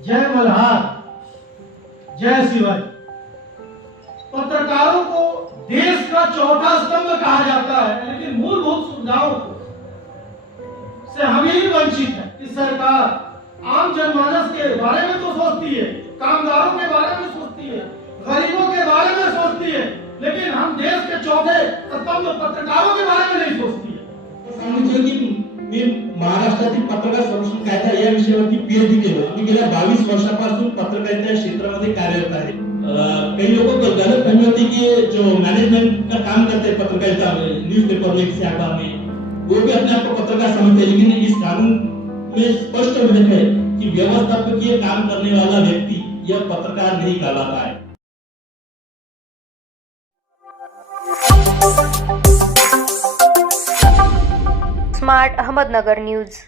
जय मल्हार, जय शिवाजी। पत्रकारों को देश का चौथा स्तंभ कहा जाता है, लेकिन मूलभूत सुविधाओं से हम ही वंचित हैं। इस सरकार आम जनमानस के बारे में तो सोचती है, कामगारों के बारे में सोचती है, गरीबों के बारे में सोचती है, लेकिन हम देश के चौथे स्तंभ पत्रकारों के बारे में नहीं सोचती है। सांगितलं की मी महाराष्ट्रातील पत्रकार संरक्षण कायदा या विषयावरती पीएचडी केलं। मी गेल्या 22 वर्षापासून पत्रकारिता क्षेत्रामध्ये कार्यरत आहे। कई लोगों को गलत फहमी होती कि जो मैनेजमेंट का काम करते हैं पत्रकारिता में, न्यूज़पेपर में, शाखा में, वो भी अपने आप को पत्रकार समझते हैं, लेकिन इस कानून में स्पष्ट उल्लेख है कि व्यवस्थापकीय काम करने वाला व्यक्ति यह पत्रकार नहीं कहलाता है। Smart Ahmednagar news.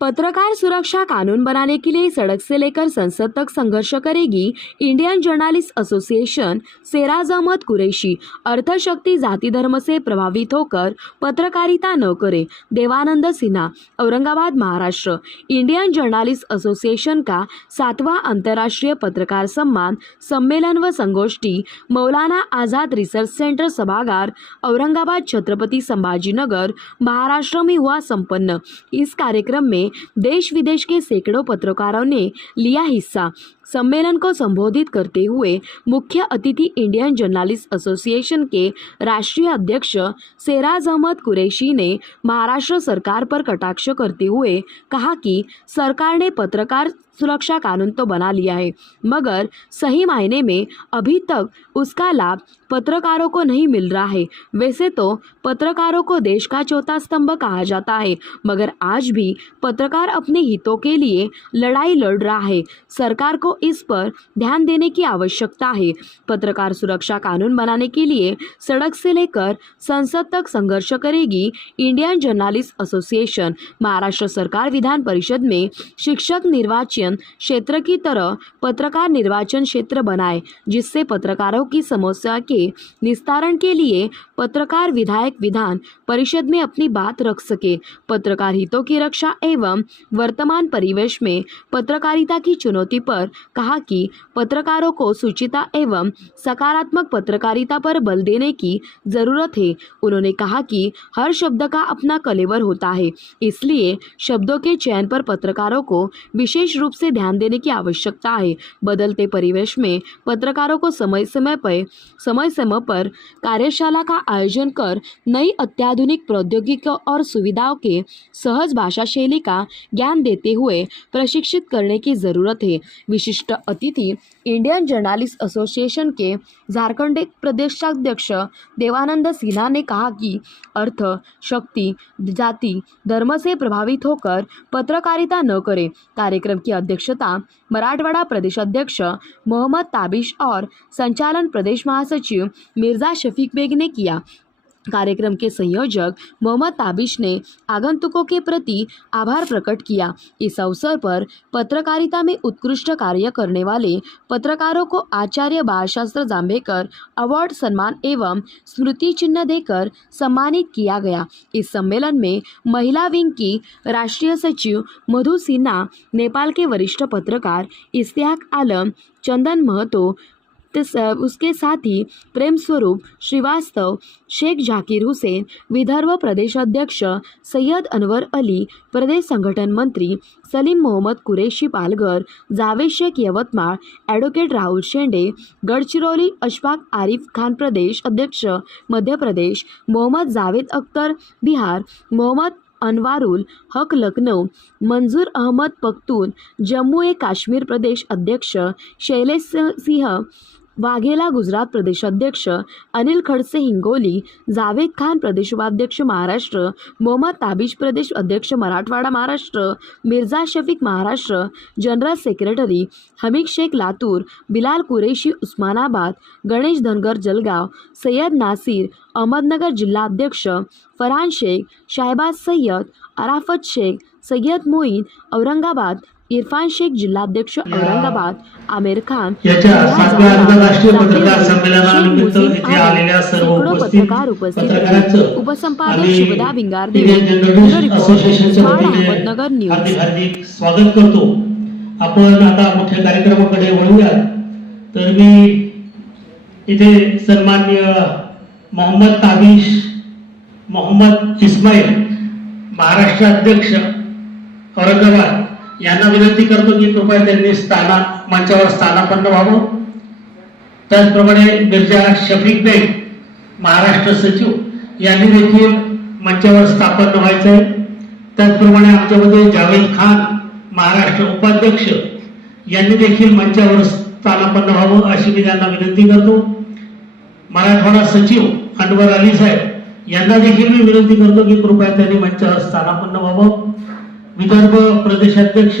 पत्रकार सुरक्षा कानून बनाने के लिए सड़क से लेकर संसद तक संघर्ष करेगी Indian journalist association. Seraj Ahmed Qureshi. अर्थशक्ति जाति धर्म से प्रभावित होकर पत्रकारिता न करे। Devanand Sinha, Aurangabad, Maharashtra. Indian journalist association का 7वां अंतर्राष्ट्रीय पत्रकार सम्मान सम्मेलन व संगोष्ठी मौलाना आजाद रिसर्च सेंटर सभागार, औरंगाबाद, छत्रपति संभाजीनगर, महाराष्ट्र में हुआ संपन्न। इस कार्यक्रम में देश विदेश के सैकड़ों पत्रकारों ने लिया हिस्सा। सम्मेलन को संबोधित करते हुए मुख्य अतिथि इंडियन जर्नलिस्ट एसोसिएशन के राष्ट्रीय अध्यक्ष सेराज अहमद कुरैशी ने महाराष्ट्र सरकार पर कटाक्ष करते हुए कहा कि सरकार ने पत्रकार सुरक्षा कानून तो बना लिया है, मगर सही मायने में अभी तक उसका लाभ पत्रकारों को नहीं मिल रहा है। वैसे तो पत्रकारों को देश का चौथा स्तंभ कहा जाता है, मगर आज भी पत्रकार अपने हितों के लिए लड़ाई लड़ रहा है। सरकार को इस पर ध्यान देने की आवश्यकता है। पत्रकार सुरक्षा कानून बनाने के लिए सड़क से लेकर संसद तक संघर्ष करेगी इंडियन जर्नलिस्ट एसोसिएशन। महाराष्ट्र सरकार विधान परिषद में शिक्षक निर्वाचन क्षेत्र की तरह पत्रकार निर्वाचन क्षेत्र बनाए, जिससे पत्रकारों की समस्या के निस्तारण के लिए पत्रकार विधायक विधान परिषद में अपनी बात रख सके। पत्रकार हितों की रक्षा एवं वर्तमान परिवेश में पत्रकारिता की चुनौती पर कहा कि पत्रकारों को सुचिता एवं सकारात्मक पत्रकारिता पर बल देने की जरूरत है। उन्होंने कहा कि हर शब्द का अपना कलेवर होता है, इसलिए शब्दों के चयन पर पत्रकारों को विशेष रूप से ध्यान देने की आवश्यकता है। बदलते परिवेश में पत्रकारों को समय समय पर कार्यशाला का आयोजन कर नई अत्याधुनिक प्रौद्योगिकी और सुविधाओं के सहज भाषा शैली का ज्ञान देते हुए प्रशिक्षित करने की जरूरत है। विशिष्ट अतिथि इंडियन जर्नलिस्ट एसोसिएशन के झारखंड प्रदेशाध्यक्ष देवानंद सिन्हा ने कहा कि अर्थ, शक्ति, जाति, धर्म से प्रभावित होकर पत्रकारिता न करें। कार्यक्रम की अध्यक्षता मराठवाड़ा प्रदेश अध्यक्ष मोहम्मद ताबिश और संचालन प्रदेश महासचिव मिर्जा शफीक बेग ने किया। कार्यक्रम के संयोजक मोहम्मद ताबिश ने आगंतुकों के प्रति आभार प्रकट किया। इस अवसर पर पत्रकारिता में उत्कृष्ट कार्य करने वाले पत्रकारों को आचार्य बालशास्त्र जांभेकर अवार्ड सम्मान एवं स्मृति चिन्ह देकर सम्मानित किया गया। इस सम्मेलन में महिला विंग की राष्ट्रीय सचिव मधु सिन्हा, नेपाल के वरिष्ठ पत्रकार इश्तियाक आलम, चंदन महतो, उसके साथ ही प्रेम स्वरूप श्रीवास्तव, शेख जाकिर हुसैन, विदर्भ प्रदेश अध्यक्ष सैयद अनवर अली, प्रदेश संगठन मंत्री सलीम मोहम्मद कुरैशी पालघर, जावेद शेख यवतमाळ, ॲडव्होकेट राहुल शेंडे गडचिरोली, अशफाक आरिफ खान प्रदेश अध्यक्ष मध्य प्रदेश, मोहम्मद जावेद अख्तर बिहार, मोहम्मद अनवारुल हक लखनऊ, मंजूर अहमद पख्तून जम्मू ए काश्मीर प्रदेश अध्यक्ष, शैलेश सिंह वाघेला गुजरात प्रदेश अध्यक्ष, अनिल खडसे हिंगोली, जावेद खान प्रदेश उपाध्यक्ष महाराष्ट्र, मोहम्मद ताबिश प्रदेश अध्यक्ष मराठवाडा महाराष्ट्र, मिर्जा शफीक महाराष्ट्र, जनरल सेक्रेटरी हमीद शेख लातूर, बिलाल कुरैशी उस्मानाबाद, गणेश धनगर जलगाव, सैयद नासिर अहमदनगर जिल्हा अध्यक्ष, फरहान शेख, शाहबाज सय्यद, अराफत शेख, सय्यद मोईन औरंगाबाद, इरफान शेख जिल्हाध्यक्ष औरंगाबाद, आमिर खान याच्या 7व्या आंतरराष्ट्रीय पत्रकार संमेलनानिमित्त इथे आलेल्या सर्व पत्रकार उपस्थित उपसंपादक शुभदा भिंगारदेव, असोसिएशनच्या वतीने अहमदनगर न्यूज। हार्दिक स्वागत करतो। आपण आता मुख्य कार्यक्रमाकडे वळूया. तर मी इथे सन्माननीय मोहम्मद ताबिश मोहम्मद इस्माईल महाराष्ट्र अध्यक्ष औरंगाबाद यांना विनंती करतो की कृपया त्यांनी मंचावर स्थानापन्न व्हावं. त्याचप्रमाणे मिर्जा शफीक बेग महाराष्ट्र सचिव यांनी देखील मंचावर स्थापन्न व्हायचं आहे. त्याचप्रमाणे आमच्यामध्ये जावेद खान महाराष्ट्र उपाध्यक्ष यांनी देखील मंचावर स्थानापन्न व्हावं अशी मी त्यांना विनंती करतो. मराठवाडा सचिव अनवर अली साहेब यांना देखील मी विनंती करतो की कृपया त्यांनी मंचावर स्थानापन्न व्हावं. विदर्भ प्रदेशाध्यक्ष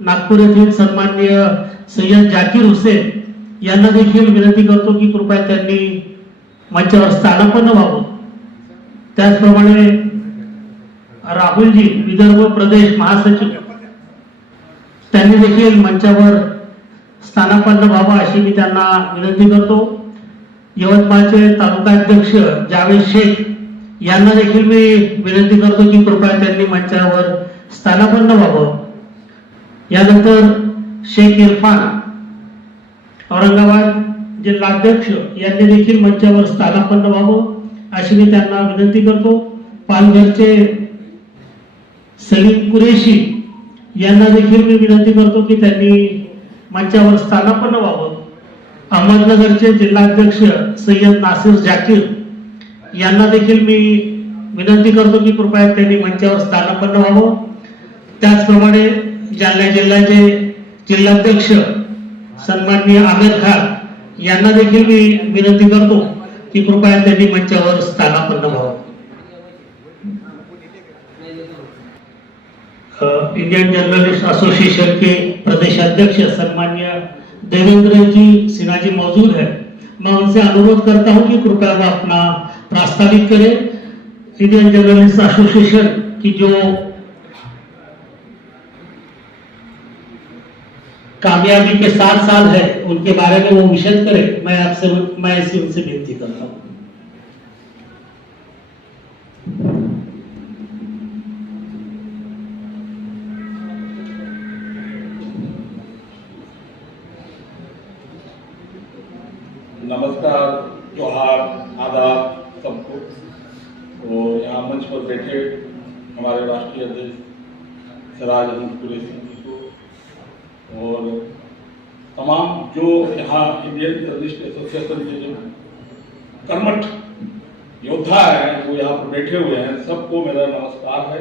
नागपूर येथील सन्माननीय सय्यद जाकीर हुसेन यांना देखील विनंती करतो की कृपया त्यांनी मंचावर स्थानापन्न व्हावं. त्याचप्रमाणे राहुलजी विदर्भ प्रदेश महासचिव त्यांनी देखील मंचावर स्थानापन्न व्हावं अशी मी त्यांना विनंती करतो. यवतमाळचे तालुकाध्यक्ष जावेद शेख यांना देखील मी विनंती करतो की कृपया त्यांनी मंचावर स्थानापन्न व्हावं. यानंतर शेख इरफान औरंगाबाद जिल्हाध्यक्ष यांनी देखील मंचावर स्थानापन्न व्हावं अशी मी त्यांना विनंती करतो. पालघरचे सलीम कुरेशी यांना देखील मी विनंती करतो की त्यांनी मंचावर स्थानापन्न व्हावं. अहमदनगरचे जिल्हाध्यक्ष सय्यद नासिर जाकीर यांना देखील मी विनंती करतो की कृपया त्यांनी मंचावर स्थानापन्न व्हावं. त्याचप्रमाणे जालना जिल्ह्याचे जिल्हाध्यक्ष सन्माननीय आमिर खान यांना देखील मी विनंती करतो की कृपया त्यांनी मंचावर स्थानापन्न व्हावं. इंडियन जर्नलिस्ट एसोसिएशन के प्रदेशाध्यक्ष सन्माननीय देवेंद्र जी सिन्हा जी मौजूद है. मैं उनसे अनुरोध करता हूं कि कृपया वो अपना प्रास्ताविक करें. इंडियन जर्नलिस्ट एसोसिएशन की जो कामयाबी के 7 साल है उनके बारे में वो विशद करें. मैं ऐसी उनसे विनती करता हूं. नमस्कार, जोहार, आदाब सबको. और यहाँ मंच पर बैठे हमारे राष्ट्रीय अध्यक्ष सिराज अहमद कुरैशी जी को और तमाम जो यहाँ इंडियन जर्नलिस्ट एसोसिएशन के जो कर्मठ योद्धा हैं वो यहाँ पर बैठे हुए हैं, सबको मेरा नमस्कार है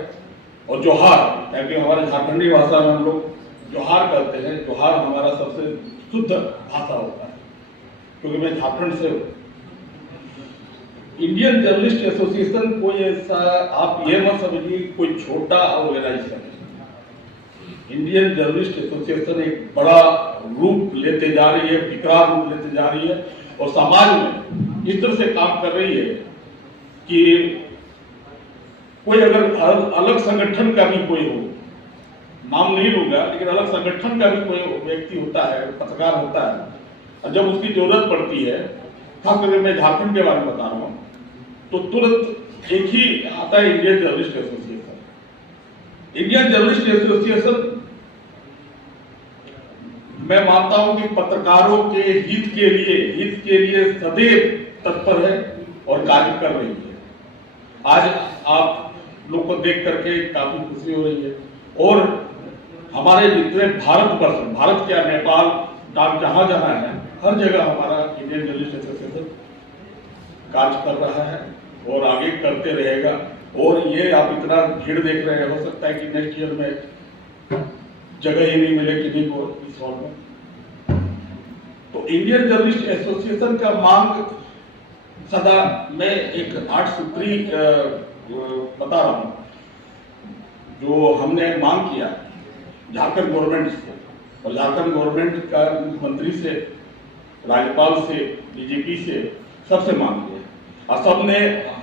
और जोहार. क्योंकि हमारे झारखंडी भाषा में हम लोग जोहार कहते हैं. जोहार हमारा सबसे शुद्ध भाषा होता है क्योंकि मैं झारखंड से हूँ. इंडियन जर्नलिस्ट एसोसिएशन कोई ऐसा आप ये मत समझिए कोई छोटा ऑर्गेनाइजेशन है. इंडियन जर्नलिस्ट एसोसिएशन एक बड़ा रूप लेते जा रही है, विकराल रूप लेते जा रही है और समाज में इस तरह से काम कर रही है कि कोई अगर अलग संगठन का भी कोई हो, नाम नहीं लूंगा, लेकिन अलग संगठन का भी कोई व्यक्ति होता है, पत्रकार होता है, और जब उसकी जरूरत पड़ती है, खास करके मैं झारखंड के बारे में बता रहा हूँ, तो तुरंत एक ही आता है Indian journalist association. Indian journalist association मैं मानता हूं कि पत्रकारों के हित के लिए सदैव तत्पर है और कार्य कर रही है. आज आप लोग को देख करके काफी खुशी हो रही है और हमारे जितने भारत क्या नेपाल जहां जहां है हर जगह हमारा इंडियन जर्नलिस्ट एसोसिएशन कार्य कर रहा है और आगे करते रहेगा. और ये आप इतना भीड़ देख रहे हैं, हो सकता है कि नेक्स्ट ईयर में जगह ही नहीं मिले किसी को इस हॉल में. तो इंडियन जर्नलिस्ट एसोसिएशन का मांग सदा मैं एक 8 सूत्री बता रहा हूं जो हमने मांग किया झारखंड गवर्नमेंट से, और झारखंड गवर्नमेंट का मुख्यमंत्री से, राज्यपाल से, डीजीपी से, सबसे मांग किया और सबने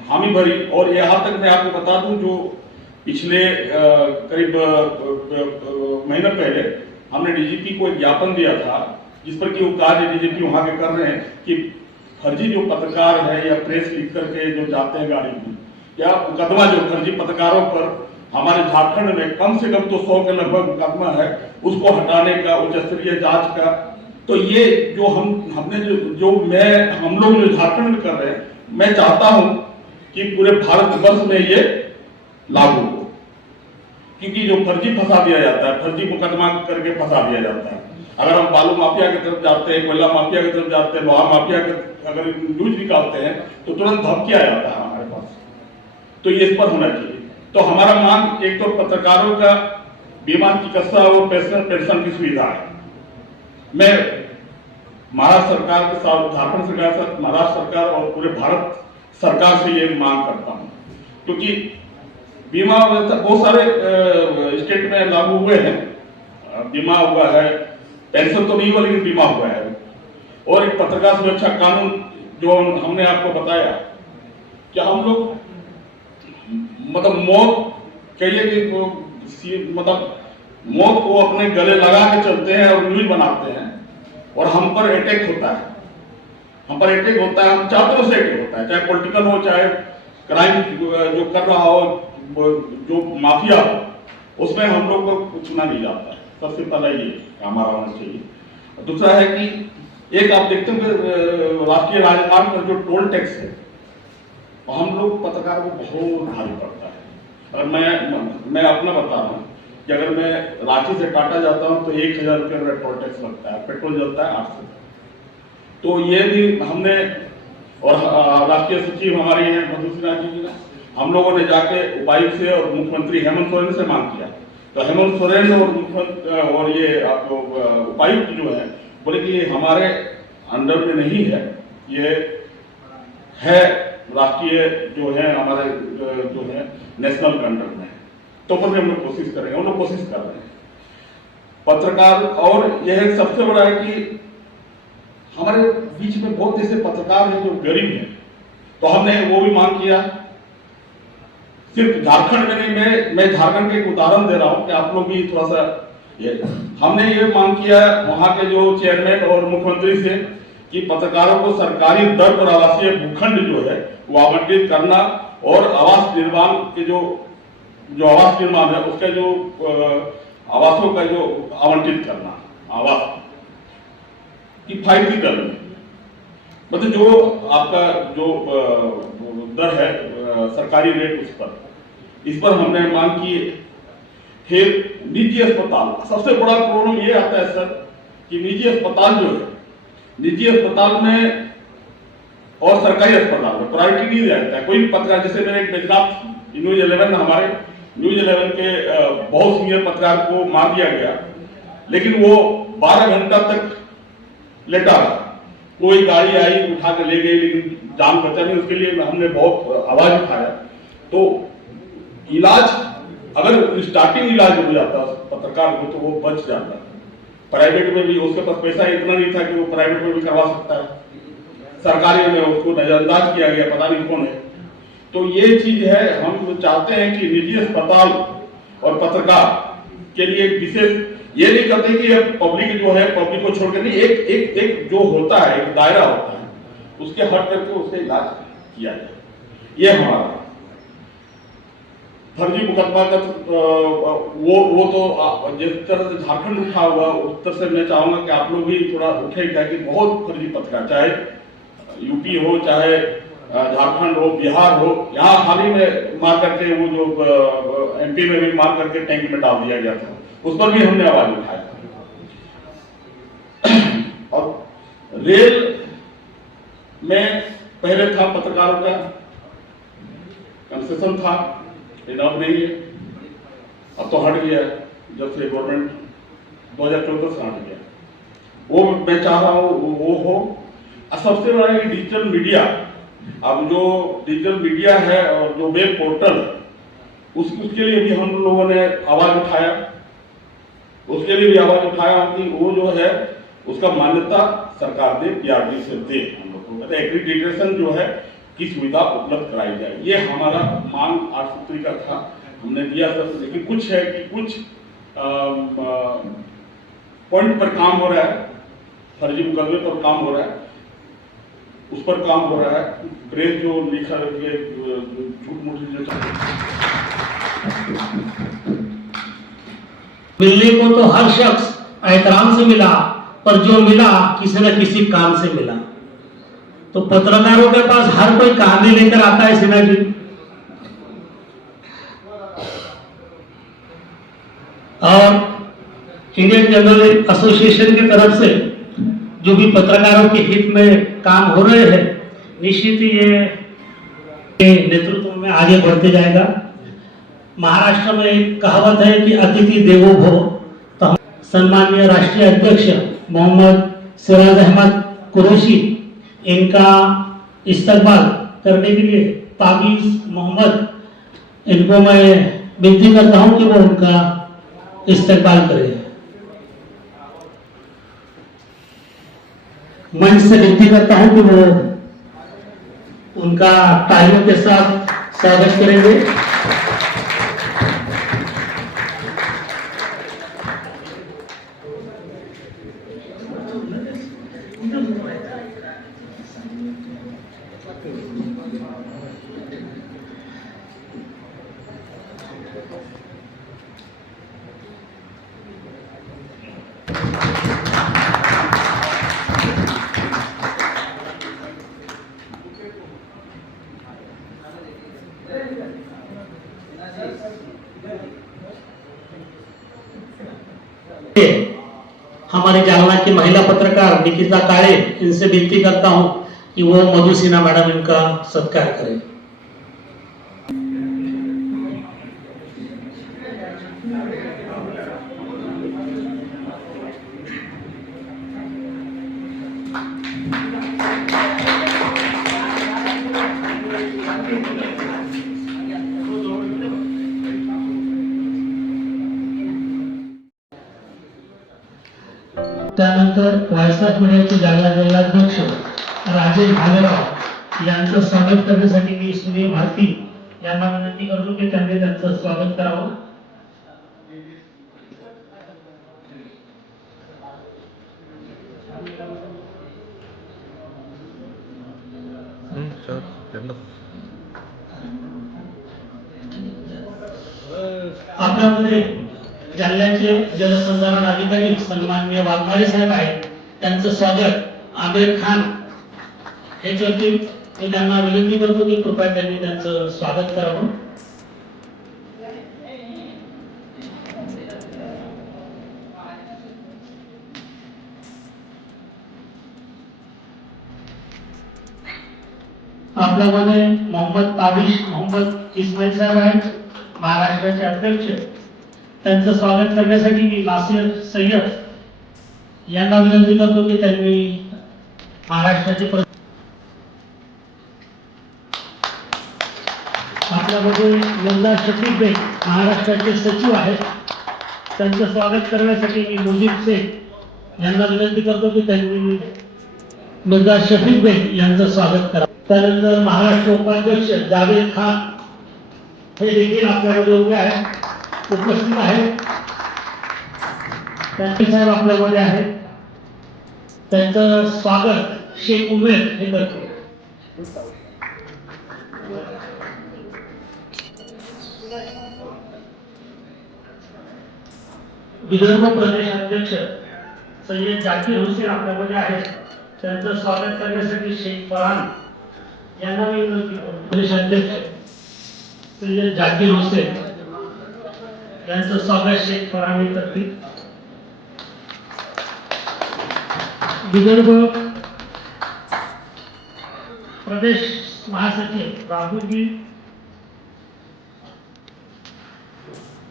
हामी भरी. और यहाँ तक मैं आपको बता दूं जो पिछले करीब महीने पहले हमने डीजीपी को एक ज्ञापन दिया था जिस पर कि वो कार्य डीजीपी वहां के कर रहे हैं कि फर्जी जो पत्रकार है या प्रेस लिख करके जो जाते हैं गाड़ी में या मुकदमा जो फर्जी पत्रकारों पर हमारे झारखंड में कम से कम तो 100 के लगभग मुकदमा है, उसको हटाने का, उच्च स्तरीय जांच का। तो ये जो हम लोग जो झारखंड में कर रहे हैं, मैं चाहता हूं कि पूरे भारतवर्ष में ये लागू हो, क्योंकि जो फर्जी फंसा दिया जाता है, फर्जी मुकदमा करके फंसा दिया जाता है। अगर हम बालू माफिया की तरफ जाते हैं, कोयला माफिया की तरफ जाते हैं, लोहा माफिया के अगर न्यूज निकालते हैं तो तुरंत धमकी आ जाता है हमारे पास। तो ये इस पर होना चाहिए। तो हमारा मांग एक तो पत्रकारों का बीमा, चिकित्सा और पेंशन की सुविधा है। मैं महाराष्ट्र सरकार के साथ, झारखंड सरकार के साथ, महाराष्ट्र सरकार और पूरे भारत सरकार से ये मांग करता हूं, क्योंकि बीमा व्यवस्था बहुत सारे स्टेट में लागू हुए हैं, बीमा हुआ है, पेंशन तो नहीं हुआ लेकिन बीमा हुआ है। और एक पत्रकार सुरक्षा कानून जो हमने आपको बताया कि हम लोग मतलब मौत कहिए कि मतलब मौत को अपने गले लगा के चलते हैं और न्यूज बनाते हैं, और हम पर अटैक होता है, हम चारों से अटैक होता है, चाहे पॉलिटिकल हो, चाहे क्राइम जो कर रहा हो, जो माफिया हो, उसमें हम लोग को चुना नहीं जाता है। सबसे पहला ये हमारा होना चाहिए। दूसरा है कि एक आप देखते हैं राष्ट्रीय राजमार्ग पर जो टोल टैक्स है, हम लोग पत्रकारों को बहुत भारी पड़ता है। और मैं अपना बता रहा हूँ कि अगर मैं रांची से टाटा जाता हूँ तो 1000 रुपये मेरा टोल टैक्स लगता है, पेट्रोल जलता है 800। तो ये भी हमने, और राष्ट्रीय सचिव हमारे हैं मधु सिन्हा जी ने, हम लोगों ने जाके उपायुक्त से और मुख्यमंत्री हेमंत सोरेन से मांग किया। तो हेमंत सोरेन और मुख्यमंत्री और ये आप उपायुक्त जो है बोले कि हमारे अंडर में नहीं है, ये है राष्ट्रीय जो है हमारे जो है नेशनल के अंडर में। तो पर हम लोग कोशिश करेंगे, हम लोग कोशिश कर रहे हैं पत्रकार। और यह सबसे बड़ा है कि हमारे बीच में बहुत ऐसे पत्रकार हैं जो गरीब हैं, तो हमने वो भी मांग किया। सिर्फ झारखंड में नहीं, मैं झारखंड के एक उदाहरण दे रहा हूं कि आप लोग भी थोड़ा सा हमने ये मांग किया वहां के जो चेयरमैन और मुख्यमंत्री से कि पत्रकारों को सरकारी दर पर आवासीय भूखंड जो है वो आवंटित करना, और आवास निर्माण के जो आवास निर्माण है उसका जो आवासों का जो आवंटित करना, आवास किफायती दर में, मतलब जो आपका जो दर है सरकारी रेट इस पर हमने मांग की। फिर निजी अस्पताल, सबसे बड़ा प्रॉब्लम ये आता है सर कि निजी अस्पताल जो है, निजी अस्पताल में और सरकारी अस्पताल में प्रायोरिटी नहीं दिया जाता है। कोई पत्रकार, जैसे मेरे एक बेजनाथ न्यूज 11 हमारे न्यूज 11 के बहुत सीनियर पत्रकार को मार दिया गया, लेकिन वो 12 घंटा तक लेटा रहा। कोई गाड़ी आई उठा के ले गई, लेकिन जान बचा नहीं। उसके लिए हमने बहुत आवाज उठाया। तो इलाज, अगर स्टार्टिंग इलाज हो जाता पत्रकार को तो वो बच जाता। प्राइवेट में भी उसके पास पैसा इतना नहीं था कि वो प्राइवेट में भी करवा सकता है, सरकारी में उसको नजरअंदाज किया गया, पता नहीं कौन है। तो ये चीज है, हम चाहते हैं कि निजी अस्पताल और पत्रकार के लिए विशेष, ये नहीं करते कि पब्लिक जो है पब्लिक को छोड़कर नहीं, एक जो होता है, एक दायरा होता है, उसके हट करके उसका इलाज किया जाए। ये हमारा फर्जी मुकदमा का वो तो जिस तरह से झारखंड उठा हुआ उस तरह से मैं चाहूंगा कि आप लोग भी थोड़ा उठे, कि बहुत फर्जी पत्रकार, चाहे यूपी हो, चाहे झारखंड हो, बिहार हो, यहाँ हाल ही में मार करके वो जो एमपी में भी मार करके टैंक में डाल दिया गया था, उस पर भी हमने आवाज उठाया। और रेल में पहले था पत्रकारों का कंसेशन था, लेकिन अब नहीं है, अब तो हट गया जब से गवर्नमेंट 2014 से हट गया। वो मैं चाह रहा हूँ वो हो। और सबसे बड़ा ये डिजिटल मीडिया, अब जो डिजिटल मीडिया है और जो वेब पोर्टल है उसके लिए भी हम लोगों ने आवाज उठाया, उसके लिए भी आवाज उठाया कि वो जो है उसका मान्यता सरकार दे, पीआरडी से दे, हम लोग को एक्रीडिटेशन जो है की सुविधा उपलब्ध कराई जाए। ये हमारा मांग 8 सूत्री का था, हमने दिया सर। लेकिन कुछ है कि कुछ पॉइंट पर काम हो रहा है, फर्जी मुकदमे पर काम हो रहा है, उस पर काम हो रहा है। प्रेस जो लिखा झूठ मूठ जो मिलने को तो हर शख्स एहतराम से मिला, पर जो मिला किसी न किसी काम से मिला। तो पत्रकारों के पास हर कोई कहानी लेकर आता है सिन्हा जी। और इंडियन जर्नलिस्ट एसोसिएशन की तरफ से जो भी पत्रकारों के हित में काम हो रहे हैं, निश्चित ही ये नेतृत्व में आगे बढ़ते जाएगा। महाराष्ट्र में एक कहावत है कि अतिथि देवो भव। तो सम्माननीय राष्ट्रीय अध्यक्ष मोहम्मद सिराज अहमद कुरैशी, इनका इस्तकबाल करने के लिए ताबीज मोहम्मद, इनको मैं विनती करता हूं कि वो उनका इस्तकबाल करें। मंच से विनती करता हूं कि वो उनका तालियों के साथ स्वागत करेंगे। हमारे जालना की महिला पत्रकार निकिता काळे, इनसे विनती करता हूं कि वो मधु सिन्हा मैडम इनका सत्कार करें। त्यानंतर व्हॉइस मीडियाचे जालना जिल्हाध्यक्ष राजेश भालेराव यांचं स्वागत करण्यासाठी मी सुनील भारती यांना विनंती करतो की त्यांनी त्यांचं स्वागत करावं। आपल्यामध्ये जालन्याचे जलसंधारण अधिकारी सन्माननीय वाघमारे साहेब आहेत, त्यांचं स्वागत आमिर खान हे करतील। मी त्यांना विनंती करतो की कृपया त्यांनी त्यांचं स्वागत करावं। आपल्यामध्ये मोहम्मद ताबिश मोहम्मद इस्माईल साहेब आहेत, महाराष्ट्राचे अध्यक्ष। त्यांचं स्वागत करण्यासाठी मी नासिर सय्यद यांना विनंती करतो की त्यांनी महाराष्ट्राचे आपल्यामध्ये मिर्झा शफीक बेग महाराष्ट्राचे सचिव आहेत, त्यांचं स्वागत करण्यासाठी मी मुजीब शेख यांना विनंती करतो की त्यांनी मिर्झा शफीक बेग यांचं स्वागत करा। त्यानंतर महाराष्ट्र उपाध्यक्ष जावेद खान हे देखील आपल्यामध्ये उभे आहेत, उपस्थित आहेत। त्यांचे साहेब आपल्यामध्ये आहेत, त्यांचं स्वागत शेख उमेर हे करतो। विदर्भ प्रदेश अध्यक्ष सय्यद जाकीर हुसेन आपल्यामध्ये आहेत, त्यांचं स्वागत करण्यासाठी शेख फरहान यांना मी विनंती करतो। प्रदेश अध्यक्ष सय्यद जाकीर हुसेन यांचं स्वागत शेख फरहान करतील। विदर्भ प्रदेश महासचिव राहुलजी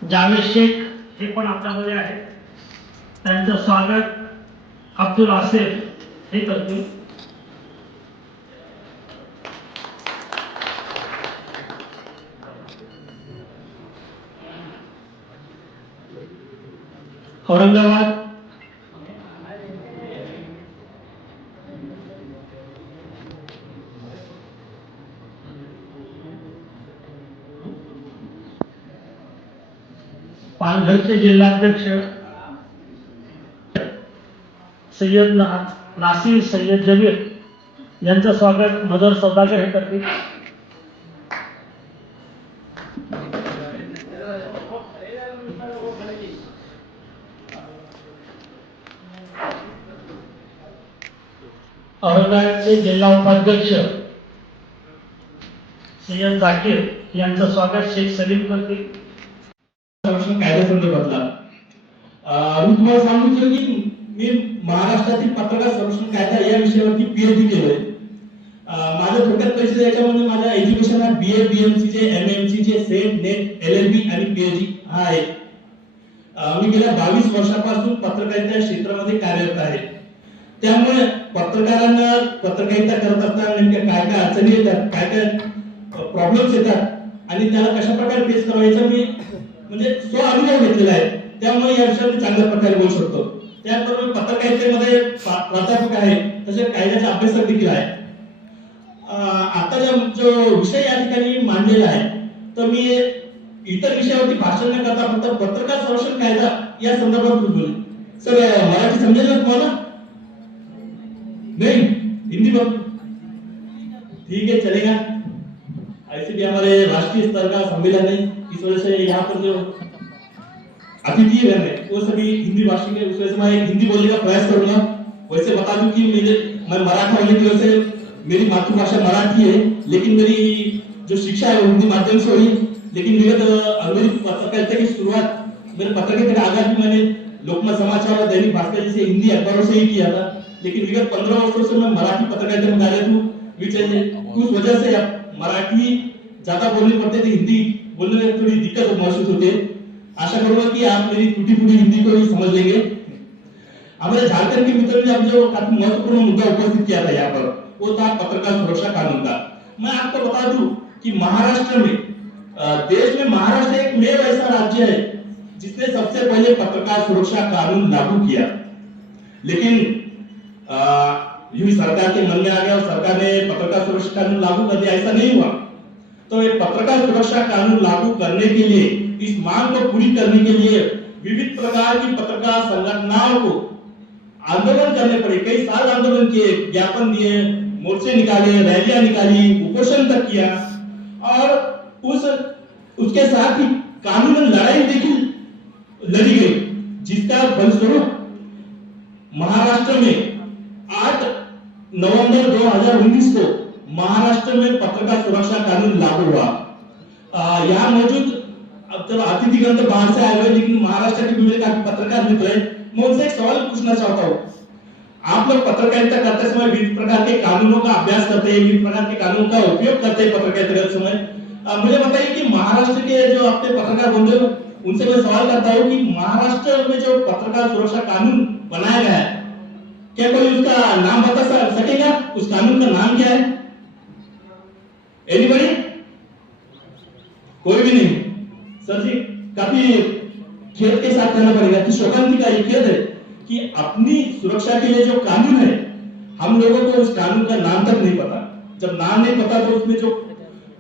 जावेद शेख हे पण आपल्यामध्ये आहेत, त्यांचं स्वागत अब्दुल आसिफ हे करतील। औरंगाबाद पालघरचे जिल्हाध्यक्ष सय्यद नासिर सय्यद जबीर यांचं स्वागत मदर सौदागर हे करतील। औरंगाबादचे जिल्हा उपाध्यक्ष सय्यद जाकीर यांचं स्वागत शेख सलीम करतील. संरक्षण कायद्यासंदर्भातला मी तुम्हाला सांगू इच्छितो की मी महाराष्ट्रातील पत्रकार संरक्षण कायदा या विषयावरती पीएचडी केलोय. माझं थोडक्यात परिचय याच्यामध्ये माझा एज्युकेशन हा बीए बीएमसी चे एमएमसी चे सेट नेट एलएलबी आणि पीएचडी हा आहे. मी गेल्या 22 वर्षापासून पत्रकारिता क्षेत्रामध्ये कार्यरत आहे. त्यामुळे पत्रकारांना पत्रकारिता करत असताना नेमक्या काय काय अडचणी येतात, काय काय प्रॉब्लेम्स येतात आणि त्याला कशा प्रकारे फेस करायचं मी म्हणजे स्व अनुभव घेतलेला आहे. त्यामुळे या विषयावर मी चांगल्या प्रकारे बोलू शकतो. त्याचबरोबर मी पत्रकारितेमध्ये प्राध्यापक आहे, तसेच कायद्याचा अभ्यासक देखील आहे. आता जो विषय या ठिकाणी मांडलेला आहे तर मी इतर विषयावरती भाषण न करता फक्त पत्रकार संरक्षण कायदा या संदर्भात बोलेन. सर मराठी समजेल ना तुम्हाला? नहीं हिंदी बोल ठीक है चलेगा. ऐसे भी हमारे राष्ट्रीय स्तर का सम्मेलन है, इस वजह से यहाँ पर जो अतिथि है वो सभी हिंदी भाषी के, उस वजह से मैं हिंदी बोलने का प्रयास करूंगा. वैसे बता दूं कि मैं मराठा होने की वजह से मेरी मातृभाषा मराठी है, लेकिन मेरी जो शिक्षा है वो हिंदी माध्यम से हुई. लेकिन मेरी पत्रकारिता की शुरुआत मेरे पत्रकारिता का आगाज भी मैंने लोकमत समाचार और दैनिक भास्कर जैसे हिंदी अखबारों से ही किया था. लेकिन विगत 15 वर्षों से मैं मराठी पत्रकारिता में कार्यरत हूँ. उस वजह से मराठी ज्यादा बोलनी पड़ती थी, हिंदी बोलने में थोड़ी दिक्कत महसूस होती है. आशा करूंगा कि आप मेरी टूटी फूटी हिंदी को ही समझ लेंगे. हमारे झारखंड के मित्रों ने अब जो काफी महत्वपूर्ण मुद्दा उपस्थित किया था यहाँ पर, वो था पत्रकार सुरक्षा कानून का. मैं आपको बता दूं कि महाराष्ट्र में देश में महाराष्ट्र एक मेव ऐसा राज्य है जिसने सबसे पहले पत्रकार सुरक्षा कानून लागू किया. लेकिन यूं सरकार के मन में आ गया और सरकार ने पत्रकार सुरक्षा कानून लागू कर दिया, ऐसा नहीं हुआ. तो ये पत्रकार सुरक्षा कानून लागू करने के लिए, इस मांग को पूरी करने के लिए विविध प्रकार की पत्रकार संगठनों को आंदोलन करने पड़े. कई साल आंदोलन किए, ज्ञापन दिए, मोर्चे निकाले, रैलियां निकाली, कुपोषण तक किया और उसके साथ ही कानूनन लड़ाई देखिए लड़ी गई, जिसका फलस्वरूप महाराष्ट्र में 8 नवंबर 2019 को महाराष्ट्र में पत्रकार सुरक्षा कानून लागू हुआ. यहाँ मौजूद अब तो अतिथिगण तो बाहर से आए हुए, लेकिन महाराष्ट्र के मेरे काफी पत्रकार मित्र हैं. मैं उनसे एक सवाल पूछना चाहता हूँ. आप लोग पत्रकारिता करते समय विभिन्न प्रकार के कानूनों का अभ्यास करते हैं, विभिन्न प्रकार के कानून का उपयोग करते हैं पत्रकारिता करते समय. मुझे बताइए कि महाराष्ट्र के जो आपके पत्रकार बंधु हैं उनसे मैं सवाल करता हूँ कि महाराष्ट्र में जो पत्रकार सुरक्षा कानून बनाया गया है, क्या कोई उसका नाम बता सकेगा? उस कानून का नाम क्या है? एनीबॉडी? कोई भी नहीं. सर जी काफी खेद के साथ कहना पड़ेगा कि शोकांति का ये खेद है कि अपनी सुरक्षा के लिए जो कानून है, हम लोगों को उस कानून का नाम तक नहीं पता. जब नाम नहीं पता तो उसमें जो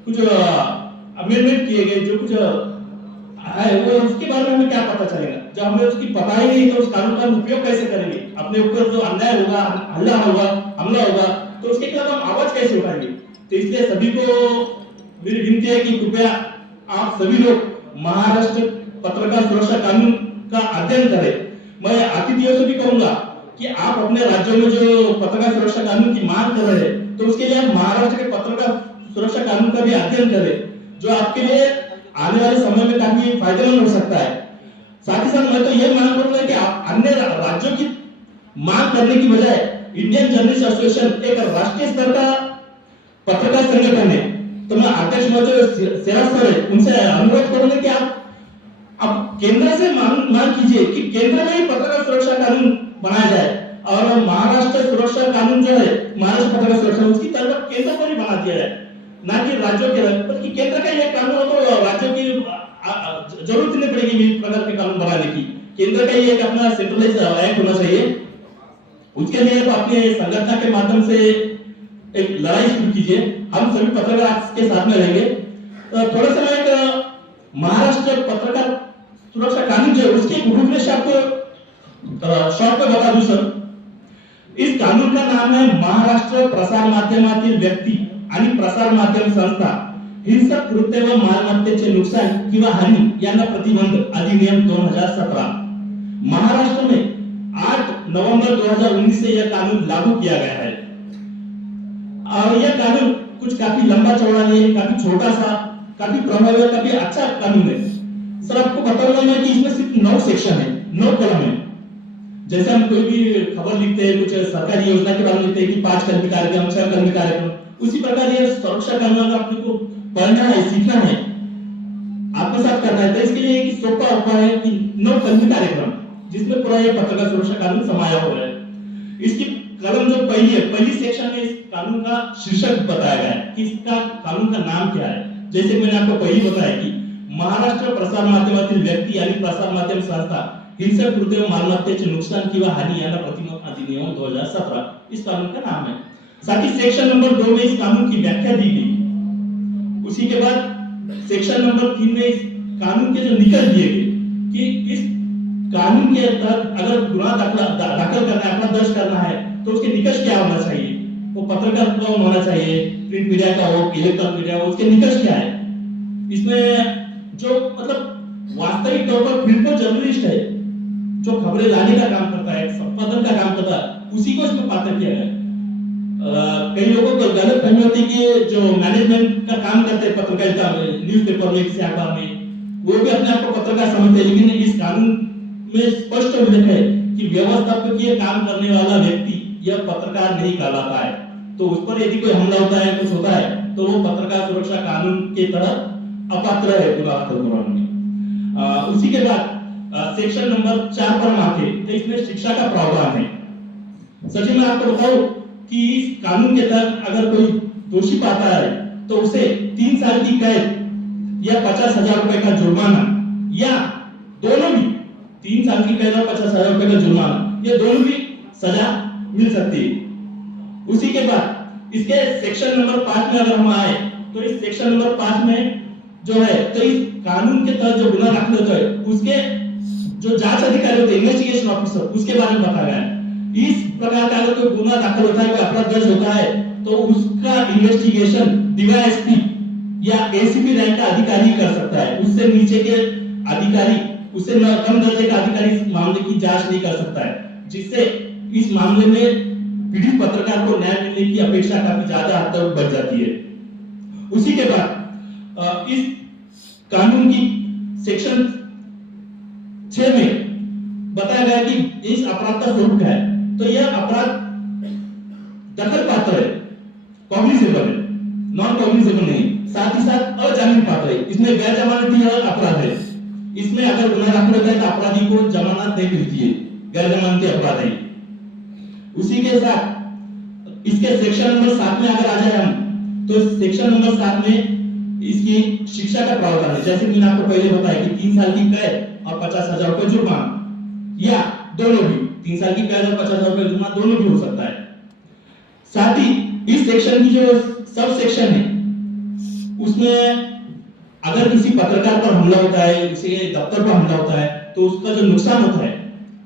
कुछ अमेंडमेंट किए गए, जो कुछ है वो उसके बारे में हमें क्या पता चलेगा? जब हमें उसकी पता ही नहीं तो उस कानून का उपयोग कैसे करेंगे? अपने ऊपर जो अन्याय होगा, हमला होगा तो उसके खिलाफ हम आवाज कैसे उठाएंगे? तो इसलिए सभी को मेरी विनती है कि कृपया आप सभी लोग महाराष्ट्र पत्रकार सुरक्षा कानून का अध्ययन करें. मैं अतिथियों से भी कहूंगा कि आप अपने राज्यों में जो पत्रकार सुरक्षा कानून की मांग कर रहे हैं तो उसके लिए आप महाराष्ट्र के पत्रकार सुरक्षा कानून का भी अध्ययन करें, जो आपके लिए आने वाले समय में काफी फायदेमंद हो सकता है. साथ ही साथ मैं तो यह मांग करूंगा कि आप अन्य राज्यों की मांग करने की बजाय इंडियन जर्नलिस्ट एसोसिएशन एक राष्ट्रीय स्तर का पत्रकार संगठन है, तो मैं अध्यक्ष महोदय सेरा सर है उनसे अनुरोध करूंगा कि आप केंद्र से मांग कीजिए कि केंद्र में ही पत्रकार सुरक्षा कानून बनाया जाए और महाराष्ट्र सुरक्षा कानून जो है, महाराष्ट्र पत्रकार सुरक्षा उसकी तरफ केंद्र पर ही बना दिया जाए, ना कि राज्यों के. बल्कि केंद्र का यह कानून हो तो राज्यों की जरूरत नहीं पड़ेगी विभिन्न प्रकार के कानून बनाने की. केंद्र का ये एक अपना सेंट्रलाइज एक्ट होना चाहिए. उसके लिए तो अपने संगठन के माध्यम से एक लड़ाई शुरू कीजिए. हम सभी पत्रकार के साथ में रहेंगे. थोड़ा सा एक महाराष्ट्र पत्रकार सुरक्षा कानून जो है उसकी रूपरेखा आपको शॉर्ट में बता दूं सर. इस कानून का नाम है महाराष्ट्र प्रसार माध्यमातील व्यक्ती आणि प्रसार माध्यम संस्था हिंसक कृत्य व मालमत्तेचे नुकसान किंवा हानी यांना प्रतिबंध अधिनियम 2017. महाराष्ट्र में 8 नवंबर 2019 से यह कानून लागू किया गया है. और यह कानून कुछ काफी लंबा चौड़ा नहीं है, काफी छोटा सा, काफी प्रभावी, काफी अच्छा कानून है। सर आपको बताऊंगा मैं कि इसमें सिर्फ 9 सेक्शन है, 9 कलम है। जैसे हम कोई भी खबर लिखते हैं, कुछ सरकारी योजना के बारे में लिखते हैं कि 5 कर्मी कार्यक्रम, 6 कर्मी कार्यक्रम, उसी प्रकार ये सुरक्षा कानून अपने को पढ़ना है, सीखना है, आत्मसात करना है। तो इसके लिए एक सोपा उपाय है कि 9 कर्मी कार्यक्रम, जिसमें पूरा ये पत्रकार सुरक्षा कानून समाया हुआ है। इसकी कलम जो पहली है, पहली सेक्शन में इस कानून का शीर्षक बताया गया है कि इसका कानून का नाम क्या है। जैसे मैंने आपको पहले बताया कि महाराष्ट्र प्रसार माध्यमातील व्यक्ती आणि प्रसार माध्यम संस्था हिंसक कृत्य मालमत्तेचे नुकसान किंवा हानी यांना प्रतिबंध अधिनियम 2017 इस कानून का नाम है। साथ ही सेक्शन नंबर 2 में इस कानून की व्याख्या दी गई। उसी के बाद सेक्शन नंबर 3 में इस कानून के जो निकल दिए गए कि इस कानून के तहत अगर गुनाह दाखिल करना है, अपना दर्ज करना है, तो उसके निकष क्या होना चाहिए, वो पत्रकार कौन होना चाहिए, प्रिंट मीडिया का हो, इलेक्ट्रॉनिक मीडिया हो, उसके निकष क्या है। इसमें जो मतलब वास्तविक तौर पर फिल्म जर्नलिस्ट है, जो खबरें लाने का काम करता है, संपादन का काम करता है, उसी को इसमें पात्र किया गया। कई लोगों को गलत फहमी होती है कि जो मैनेजमेंट का काम करते हैं पत्रकारिता में, न्यूज़पेपर में, किसी अखबार में, वो भी अपने आप को पत्रकार समझते हैं। लेकिन इस कानून में स्पष्ट उल्लेख है कि व्यवस्थापकीय काम करने वाला व्यक्ति यह पत्रकार नहीं कहलाता है। तो उस पर यदि कोई हमला होता है, कुछ होता है, तो वो पत्रकार सुरक्षा कानून के तहत अपात्र है पूरा कानून में। उसी के बाद सेक्शन नंबर 4 पर हम आते हैं, तो इसमें शिक्षा का प्रावधान है। सचिन मैं आपको बताऊं कि इस कानून के तहत अगर कोई दोषी पाता है तो उसे 3 साल की कैद या 50,000 रुपए का जुर्माना, या दोनों भी 3 साल की कैद और 50,000 रुपए का जुर्माना, ये दोनों भी सजा मिल सकती है। उसी के बाद इसके सेक्शन नंबर 5 में अगर हम आए तो इस सेक्शन नंबर 5 में जो है, तो इस कानून के तहत जो गुनाह दाखिल होता है उसके जो जांच अधिकारी होते हैं, इन्वेस्टिगेशन ऑफिसर, उसके बारे में बताया गया है। इस प्रकार का अगर कोई गुनाह दाखिल होता है, कोई अपराध दर्ज होता है, तो उसका इन्वेस्टिगेशन डीवाईएसपी या एसीपी रैंक का अधिकारी कर सकता है। उससे नीचे के अधिकारी, उससे कम दर्जे का अधिकारी इस मामले की जांच नहीं कर सकता है, जिससे इस मामले में पीड़ित पत्रकार को न्याय मिलने की अपेक्षा काफी ज्यादा हद तक बढ़ जाती है। उसी के बाद इस कानून की सेक्शन 6 में बताया गया कि इस अपराध का स्वरूप क्या है। तो यह अपराध दखल पात्र है, कॉग्निजेबल है, नॉन कॉग्निजेबल नहीं, साथ ही साथ अजामीन पात्र है। इसमें गैर जमानती अपराध है। इसमें अगर गुनाह दाखिल होता है तो अपराधी को जमानत नहीं मिलती है, गैर जमानती अपराध है। उसी के साथ इसके सेक्शन नंबर 7 में अगर आ जाए हम, तो सेक्शन नंबर 7 में इसकी शिक्षा का प्रावधान है। जैसे मैंने आपको पहले बताया कि 3 साल की कैद और 50,000 रुपए जुर्माना, या दोनों भी 3 साल की कैद और 50,000 रुपए जुर्माना दोनों भी हो सकता है। साथ ही इस सेक्शन की जो सब सेक्शन है उसमें अगर किसी पत्रकार पर हमला होता है, किसी दफ्तर पर हमला होता है, तो उसका जो नुकसान होता है,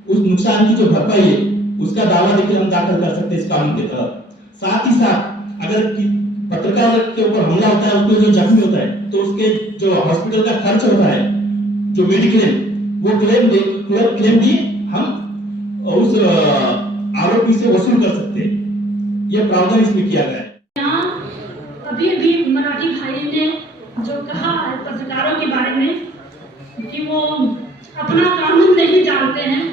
उस नुकसान की जो भरपाई है, उसका दावा देखिए हम दाखिल कर सकते हैं इस कानून के तहत। साथ ही साथ अगर पत्रकार के ऊपर हमला होता है, उसको जो जख्मी होता है, तो उसके जो हॉस्पिटल का खर्च होता है, जो मेडिक्लेम, वो क्लेम भी हम उस आरोपी से वसूल कर सकते हैं। यह प्रावधान इसमें किया गया है। यहाँ अभी मराठी भाई ने जो कहा है पत्रकारों के बारे में कि वो अपना कानून नहीं जानते हैं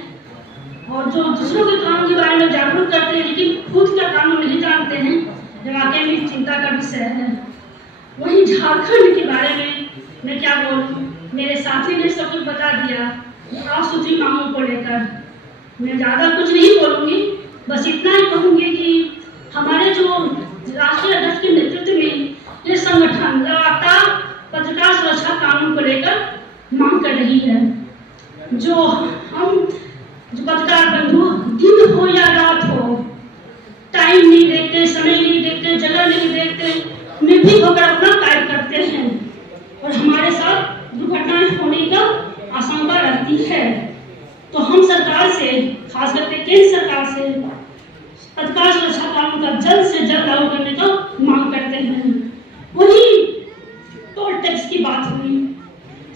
और जो दूसरों के कानून के बारे में जागरूक करते हैं, लेकिन खुद का कानून नहीं जानते हैं, ये वाकई में चिंता का विषय है। वहीं झारखंड के बारे में मैं क्या बोलूं, मेरे साथी ने सब कुछ बता दिया आसूची मांगों को लेकर। मैं ज़्यादा कुछ नहीं बोलूँगी, बस इतना ही कहूँगी कि हमारे जो राष्ट्रीय अध्यक्ष के नेतृत्व में ये संगठन लगातार पत्रकार सुरक्षा कानून को लेकर मांग कर रही है। जो पत्रकार बंधु दिन हो या रात हो, टाइम नहीं देखते, समय नहीं देखते, जगह नहीं देखते, निर्भीक होकर अपना कार्य करते हैं और हमारे साथ दुर्घटनाएं होने का आशंका रहती है। तो हम सरकार से, खास करके केंद्र सरकार से, पत्रकार सुरक्षा कानून का जल्द से जल्द लागू करने का मांग करते हैं। वही टोल टैक्स की बात हुई,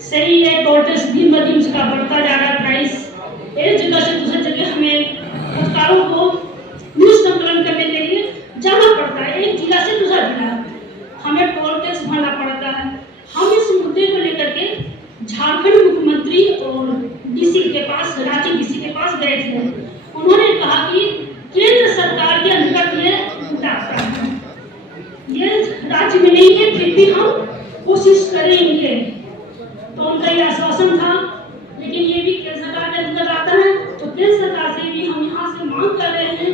सही है, टोल टैक्स दिन ब दिन उसका बढ़ता जा रहा है प्राइस। एक जगह से दूसरी जगह हमें पत्रकारों को न्यूज संकलन करने के लिए जाना पड़ता है, एक जिला से भी हम कोशिश करेंगे। तो उनका ये आश्वासन था, लेकिन ये भी केंद्र सरकार के अंदर आता है, तो केंद्र सरकार से भी हम यहाँ से मांग कर रहे हैं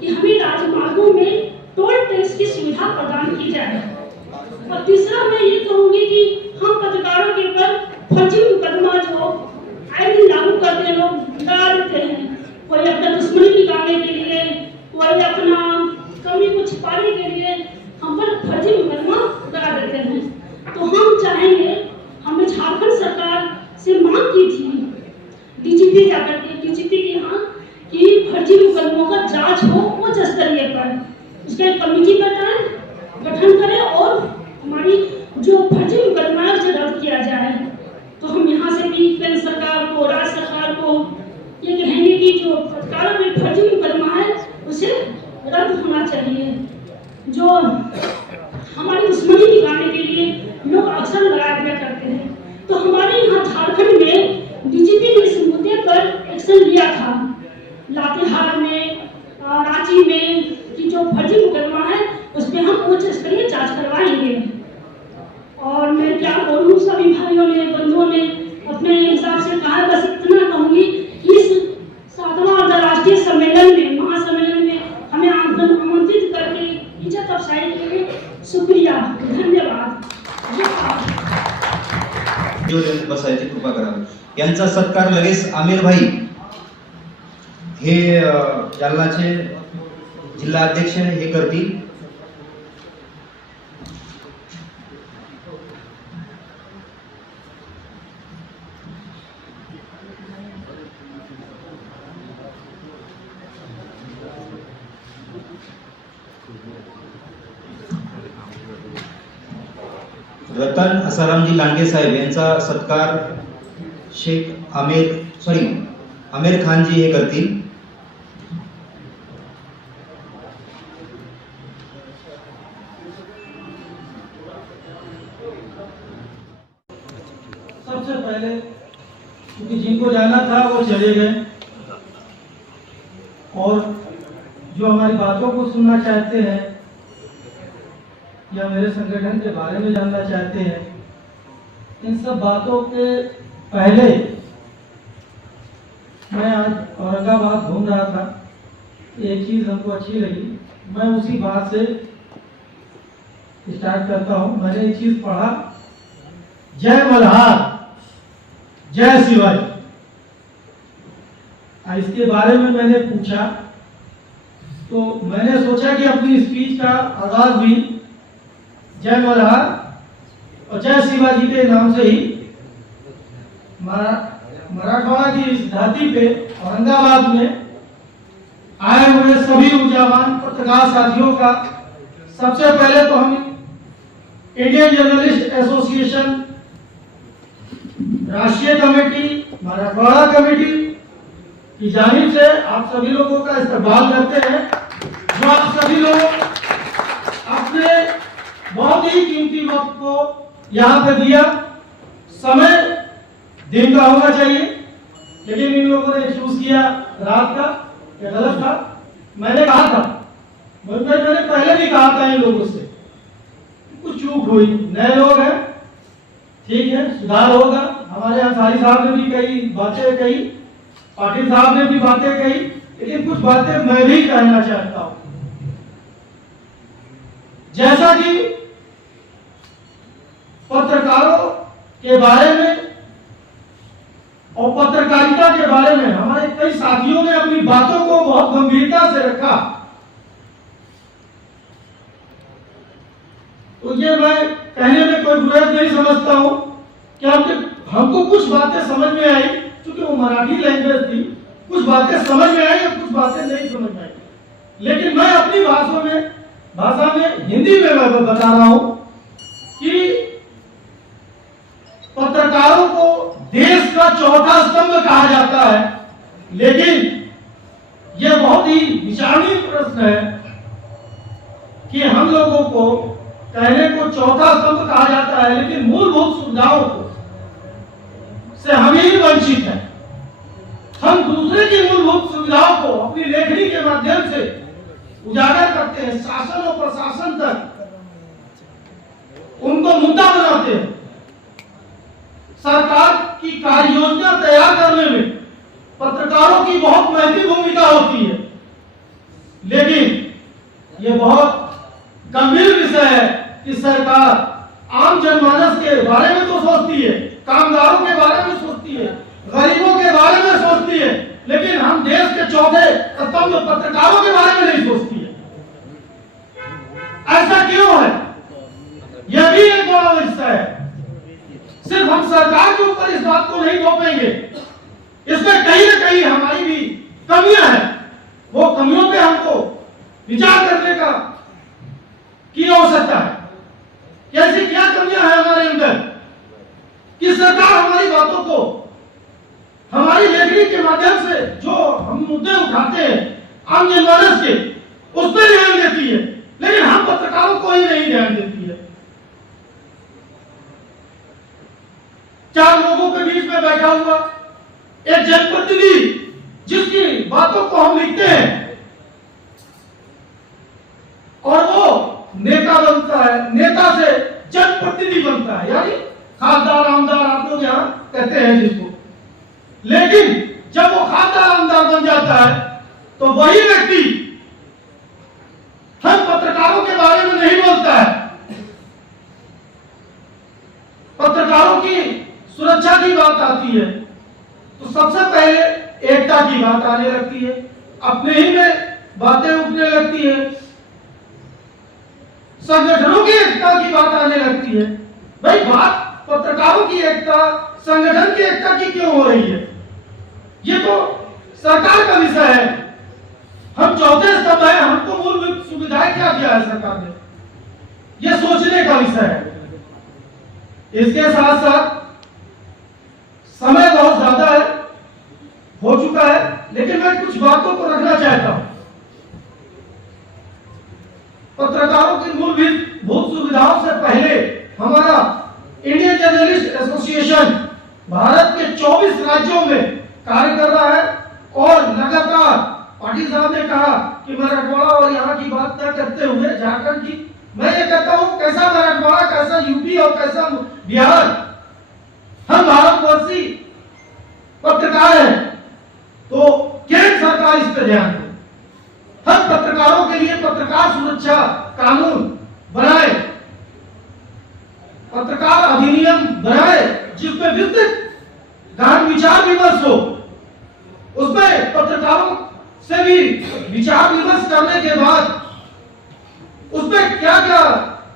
कि हमें राजमार्गों में टोल टैक्स की सुविधा प्रदान की जाए। और तीसरा मैं ये कहूँगी कि हम पत्रकारों के ऊपर फर्जी मुकदमा जो आए दिन लागू करते हैं, लोग डरा देते हैं, कोई अपना दुश्मनी निकालने के लिए, कोई अपना कमी को छिपाने के लिए हम पर फर्जी मुकदमा लगा देते हैं। तो हम चाहेंगे, हमने झारखंड सरकार से मांग की थी डीजीपी जाकर के, डीजीपी के यहाँ कि फर्जी मुकदमों का जांच हो उच्च स्तरीय पर, उसका एक कमेटी गठन करें और हमारी जो फर्जी मुकदमा है उसे रद्द किया जाए। तो हम यहाँ से भी केंद्र सरकार को, राज्य सरकार को ये कहेंगे कि जो पत्रकारों में फर्जी मुकदमा है उसे रद्द होना चाहिए। जो हमारी दुश्मनी दिखाने के लिए लोग अक्सर लड़ा दिया करते हैं। तो हमारे यहाँ झारखंड में डीजीपी ने इस मुद्दे पर एक्शन लिया था, लातेहार में, रांची में, कि जो फर्जी मुकदमा है उस पर हम उच्च स्तरीय जांच करवाएंगे। और मैं क्या बोलूँ, सभी भाइयों ने, बंधुओं ने अपने हिसाब से कहा, बस इतना कहूँगी कि इस 7वां अंतर्राष्ट्रीय सम्मेलन में, महासम्मेलन में हमें आमंत्रित करके इज्जत अफजाई के लिए शुक्रिया, धन्यवाद। बसायची कृपा करावी। यांचा सत्कार लगेच आमिर भाई हे जालनाचे जिल्हा अध्यक्ष हे करतील। रतन असारामजी लांडगे साहेब यांचा सत्कार आमिर खान जी हे करतील। सबसे पहले क्योंकि जिनको जाना था वो चले गए, और जो हमारी बातों को सुनना चाहते हैं या मेरे संगठन के बारे में जानना चाहते हैं, इन सब बातों के पहले मैं आज औरंगाबाद घूम रहा था, एक चीज हमको अच्छी लगी, मैं उसी बात से स्टार्ट करता हूँ। मैंने एक चीज पढ़ा, जय मल्हार जय शिवाजी। इसके बारे में मैंने पूछा, तो मैंने सोचा कि अपनी स्पीच का आगाज भी जय मल्हार और जय शिवाजी के नाम से ही मराठवाड़ा की इस धरती पे औरंगाबाद में आए हुए सभी ऊर्जावान पत्रकार साथियों का सबसे पहले तो हम इंडियन जर्नलिस्ट एसोसिएशन राष्ट्रीय कमेटी, मराठवाड़ा कमेटी की जानिब से आप सभी लोगों का इस्तकबाल करते हैं, जो आप सभी लोग अपने बहुत ही कीमती वक्त को यहाँ पे दिया। समय दिन का होना चाहिए, लेकिन इन लोगों ने चूज किया रात का, क्या गलत था? मैंने कहा था, मैंने पहले भी कहा था इन लोगों से, कुछ चूक हुई, नए लोग हैं, ठीक है, सुधार होगा। हमारे अंसारी साहब ने भी कई बातें कही, पाटिल साहब ने भी बातें कही, लेकिन कुछ बातें मैं भी कहना चाहता हूं। जैसा कि पत्रकारों के बारे में और पत्रकारिता के बारे में हमारे कई साथियों ने अपनी बातों को बहुत गंभीरता से रखा, तो ये मैं कहने में कोई बुराई नहीं समझता हूं कि हमको कुछ बातें समझ में आई, क्योंकि वो मराठी लैंग्वेज थी, कुछ बातें समझ में आई और कुछ बातें नहीं समझ में आई। लेकिन मैं अपनी भाषा में हिंदी में मैं बता रहा हूं कि पत्रकारों को देश का चौथा स्तंभ कहा जाता है, लेकिन यह बहुत ही विचारणीय प्रश्न है कि हम लोगों को कहने को चौथा स्तंभ कहा जाता है, लेकिन मूलभूत सुविधाओं को से हम ही वंचित हैं। हम दूसरे की मूलभूत सुविधाओं को अपनी लेखनी के माध्यम से उजागर करते हैं शासन और प्रशासन तक। उनको मुद्दा बनाते हैं। सरकार की कार्य योजना तैयार करने में पत्रकारों की बहुत महत्वपूर्ण भूमिका होती है, लेकिन ये बहुत गंभीर विषय है कि सरकार आम जनमानस के बारे में तो सोचती है, कामगारों के बारे में सोचती है, गरीबों के बारे में सोचती है, लेकिन हम देश के चौथे स्तंभ पत्रकारों के बारे में नहीं सोचती है। ऐसा क्यों है? यह भी एक बड़ा हिस्सा है। सिर्फ हम सरकार के ऊपर इस बात को नहीं थोपेंगे, इसमें कहीं ना कहीं हमारी भी कमियां हैं। वो कमियों पे हमको विचार करने की आवश्यकता है। कैसी क्या कमियां हैं हमारे अंदर कि सरकार हमारी बातों को हमारी लेखनी के माध्यम से जो हम मुद्दे उठाते हैं आम जनमानस के, उस पर ध्यान देती है, लेकिन हम पत्रकारों को ही नहीं ध्यान देती है। चार लोगों के बीच में बैठा हुआ एक जनप्रतिनिधि जिसकी बातों को हम लिखते हैं और वो नेता बनता है, नेता से जनप्रतिनिधि बनता है, यानी खासदार आमदार आप लोग यहाँ कहते हैं जिसको। लेकिन जब वो खासदार आमदार बन जाता है तो वही व्यक्ति हम पत्रकारों के बारे में नहीं बोलता है। पत्रकारों की सुरक्षा की बात आती है तो सबसे पहले एकता की बात आने लगती है, अपने ही में बातें उठने लगती है, संगठनों की एकता की बात आने लगती है। भाई बात पत्रकारों की एकता, संगठन की एकता की क्यों हो रही है? ये तो सरकार का विषय है। हम चौथे स्तंभ है, हमको मूलभूत सुविधाएं क्या दिया है सरकार ने, ये सोचने का विषय है। इसके साथ साथ समय बहुत ज्यादा है, हो चुका है, लेकिन मैं कुछ बातों को रखना चाहता हूं। पत्रकारों की मूलभूत सुविधाओं से पहले हमारा इंडियन जर्नलिस्ट एसोसिएशन भारत के 24 राज्यों में कार्य कर रहा है और लगातार पाटिल साहब ने कहा कि मराठवाड़ा और यहाँ की बात न करते हुए झारखंड की, मैं ये कहता हूँ कैसा मराठवाड़ा, कैसा यूपी और कैसा बिहार, हम भारतवर्षी पत्रकार हैं, तो केंद्र सरकार इस पर ध्यान दे। हम पत्रकारों के लिए पत्रकार सुरक्षा कानून बनाए, पत्रकार अधिनियम बनाए जिसमें विस्तृत गहन विचार विमर्श हो, उसमें पत्रकारों से भी विचार विमर्श करने के बाद उसमें क्या क्या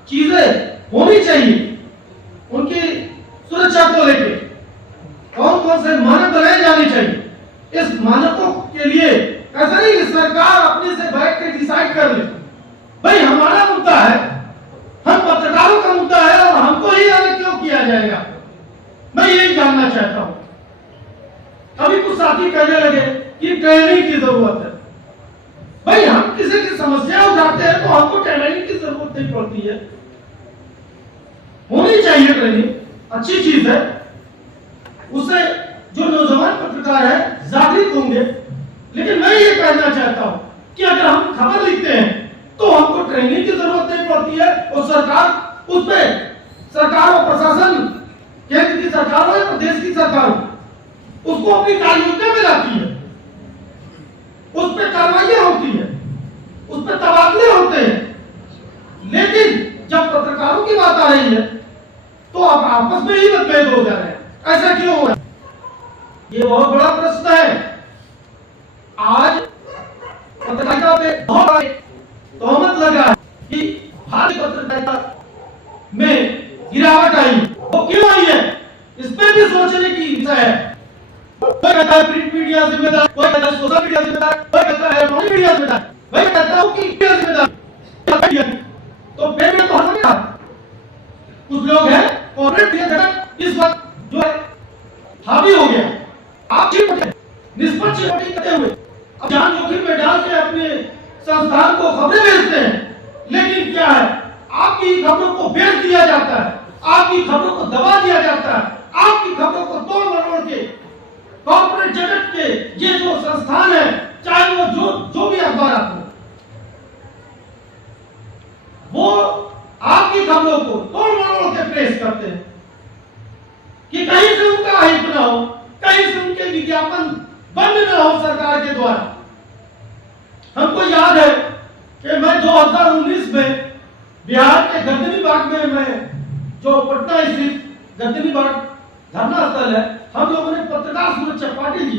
चीजें होनी चाहिए, उनकी सुरक्षा को लेकर कौन कौन से मानक बनाए जाने चाहिए, इस मानकों के लिए ऐसा नहीं कि सरकार अपने से बैठ के डिसाइड कर ले। भाई हमारा मुद्दा है, हम पत्रकारों का मुद्दा है और हमको ही आगे क्यों किया जाएगा, मैं यही जानना चाहता हूं। अभी कुछ साथी कहने लगे कि ट्रेनिंग की जरूरत है। भाई हम किसी की समस्या उठाते हैं तो हमको ट्रेनिंग की जरूरत नहीं पड़ती है, होनी चाहिए ट्रेनिंग, अच्छी चीज है, उससे जो नौजवान पत्रकार है जागरूक होंगे। लेकिन मैं ये कहना चाहता हूं कि अगर हम खबर लिखते हैं तो हमको ट्रेनिंग की जरूरत नहीं पड़ती है और सरकार उस पे, सरकार और प्रशासन, केंद्र की सरकार हो या प्रदेश की सरकार हो, उसको अपनी कार्य योजना में लाती है, उस पर कार्रवाइयां होती है, उस पर तबादले होते हैं। लेकिन जब पत्रकारों की बात आ रही है तो आप आपस में ही मतभेद हो जा रहे हैं, ऐसा क्यों हो रहा है? ये बहुत बड़ा प्रश्न है। आज पत्रकारिता पे बहुत तोहमत लगा है कि भारतीय पत्रकारिता में गिरावट आई, वो क्यों आई है, इस पर भी सोचने की विषय है। कोई कहता है प्रिंट मीडिया जिम्मेदार, कोई कहता है सोशल मीडिया जिम्मेदार, कोई कहता है इलेक्ट्रॉनिक मीडिया जिम्मेदार, मैं कहता हूं कि मीडिया जिम्मेदार। तो पेड़ में तो हम नहीं, कुछ लोग हैं कॉर्पोरेट जगत इस वक्त जो है हावी हो गया। आप निष्पक्ष रिपोर्टिंग करते हुए अब जान जोखिम में डाल के अपने संस्थान को खबरें भेजते हैं, लेकिन क्या है, आपकी खबरों को बेच दिया जाता है, आपकी खबरों को दबा दिया जाता है, आपकी खबरों को तोड़ मरोड़ के कॉर्पोरेट जगत के ये जो संस्थान है, चाहे वो जो भी अखबार हो, वो आपकी खबरों को तोड़ मरोड़ के प्रेस करते हैं कि कहीं से उनका हित ना हो, कहीं से उनके विज्ञापन बंद ना हो सरकार के द्वारा। हमको याद है कि मैं 2019 में बिहार के गर्दनीबाग में, मैं जो पटना स्थित गर्दनीबाग धरना स्थल है, हम लोगों ने पत्रकार सुरक्षा पाटिल जी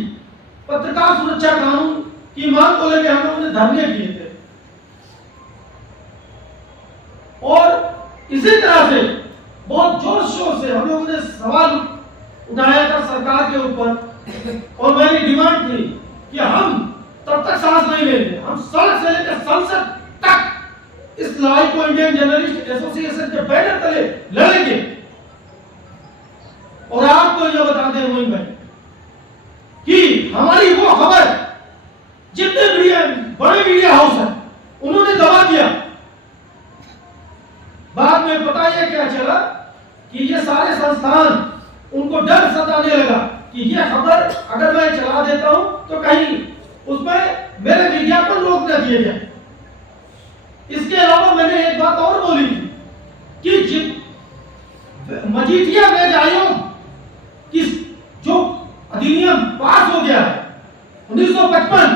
पत्रकार सुरक्षा कानून की मांग को लेकर हम लोगों ने धरने किए थे। और इसी तरह से बहुत जोर शोर से हम लोगों ने सवाल उठाया था सरकार के ऊपर, और मेरी डिमांड थी कि हम तब तक सांस नहीं लेंगे, हम सड़क से लेकर संसद तक इस लड़ाई को इंडियन जर्नलिस्ट एसोसिएशन के बैनर तले लड़ेंगे। और आपको यह बताते हैं मोइन भाई कि हमारी वो खबर जितने बड़े मीडिया हाउस है उन्होंने दबा दिया। बाद में पता यह क्या चला कि ये सारे संस्थान उनको डर सताने लगा कि ये खबर अगर मैं चला देता हूं तो कहीं उसमें मेरे विज्ञापन रोक न दिए जाए। इसके अलावा मैंने एक बात और बोली थी कि मजीठिया वेज आयोग की जो अधिनियम पास हो गया 1955,